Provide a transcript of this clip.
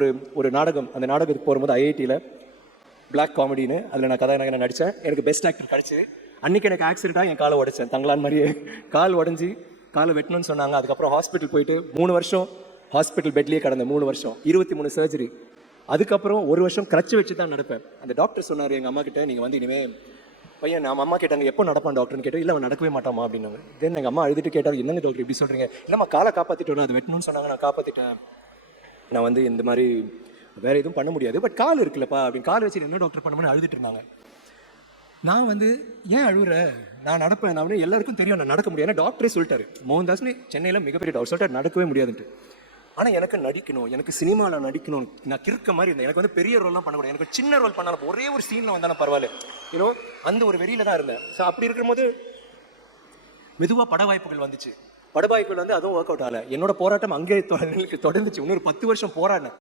ஒரு ஒரு நாடகம் அந்த நாடகத்துக்கு போகும்போது ஐஐடியில் பிளாக் காமெடின்னு அதில் நான் கதாநாயகனை நடித்தேன் எனக்கு பெஸ்ட் ஆக்டர் கிடச்சிது. அன்றைக்கி எனக்கு ஆக்சிடெண்ட்டாக என் காலை உடைச்சேன். தங்களான் மாதிரியே கால் உடஞ்சி காலை வெட்டணும்னு சொன்னாங்க. அதுக்கப்புறம் ஹாஸ்பிட்டல் போயிட்டு மூணு வருஷம் ஹாஸ்பிட்டல் பெட்லேயே கடந்த மூணு வருஷம். இருபத்தி மூணு சர்ஜரி அதுக்கப்புறம் ஒரு வருஷம் கிரச்சு வச்சு தான் நடப்பேன். அந்த டாக்டர் சொன்னார் எங்கள் அம்மா கிட்ட நீங்கள் வந்து இனிமேல் பையன் நம்ம அம்மா கேட்டாங்க எப்போ நடப்பான் டாக்டர்னு கேட்டோம் இல்லை அவன் நடக்கவே மாட்டாமா அப்படின்னாங்க. தென் எங்கள் அம்மா அழுதுட்டு கேட்டார் என்னங்க டாக்டர் இப்படி சொல்கிறீங்க இல்லைம்மா காலை காப்பாற்றிட்டு அது வெட்டணும்னு சொன்னாங்க நான் காப்பாற்றிட்டேன் நான் வந்து இந்த மாதிரி வேற எதுவும் பண்ண முடியாது. பட் கால் இருக்குல்லப்பா. அப்படின்னு கால் வச்சு என்ன டாக்டர் பண்ணணும்னு அழுதுட்டு இருந்தாங்க. நான் வந்து ஏன் அழுகுற நான் நடப்பேன். நான் வந்து எல்லாருக்கும் தெரியும். நான் நடக்க முடியாது. ஏன்னா டாக்டரே சொல்லிட்டாரு. மோகன்தாஸ்னு சென்னையில் மிகப்பெரிய டாக்டர் சொல்லிட்டார் நடக்கவே முடியாதுன்ட்டு. ஆனால் எனக்கு நடிக்கணும். எனக்கு சினிமாவில் நடிக்கணும். நான் கிறுக்க மாதிரி இருந்தேன். எனக்கு வந்து பெரிய ரோல்லாம் பண்ணக்கூடாது. எனக்கு சின்ன ரோல் பண்ணாலும் ஒரே ஒரு சீனில் வந்தாலும் பரவாயில்ல. ஏன்னோ அந்த ஒரு வெறியில் தான் இருந்தேன். ஸோ அப்படி இருக்கும்போது மெதுவாக பட வாய்ப்புகள் வந்துச்சு. பட வந்து அதுவும் ஒர்க் அவுட் ஆகல. என்னோட போராட்டம் அங்கே தொடர்ந்துச்சு. இன்னொரு பத்து வருஷம் போராடினேன்.